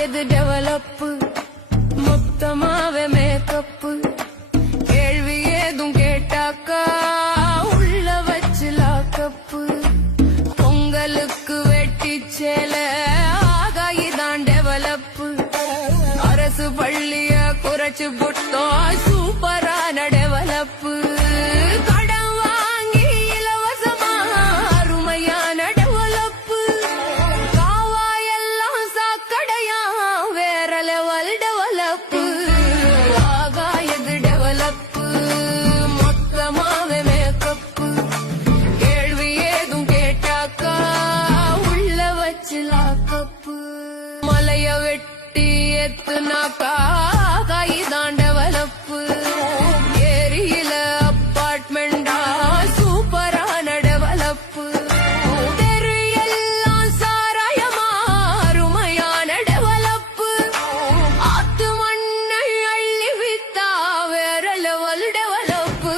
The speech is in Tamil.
எது டெவலப்பு மொத்தமாவே மேக்கப்பு கேள்வி ஏதும் கேட்டாக்கா உள்ள வச்சு லாக்கப்பு பொங்கலுக்கு வெட்டி சேல ஆகாயிதான் டெவலப்பு அரசு பள்ளிய குறைச்சு புட்டோம் சூப்பரான டெவலப்பு மலைய வெட்டி எத்துனாக்கா கைதான் டெவலப்பு ஏரியில அப்பார்ட்மெண்டா சூப்பரான டெவலப்பு தெரு எல்லாம் சாராயமா அருமையான டெவலப்பு ஆத்து மண்ணை அள்ளி வித்தா வேற லெவல் டெவலப்பு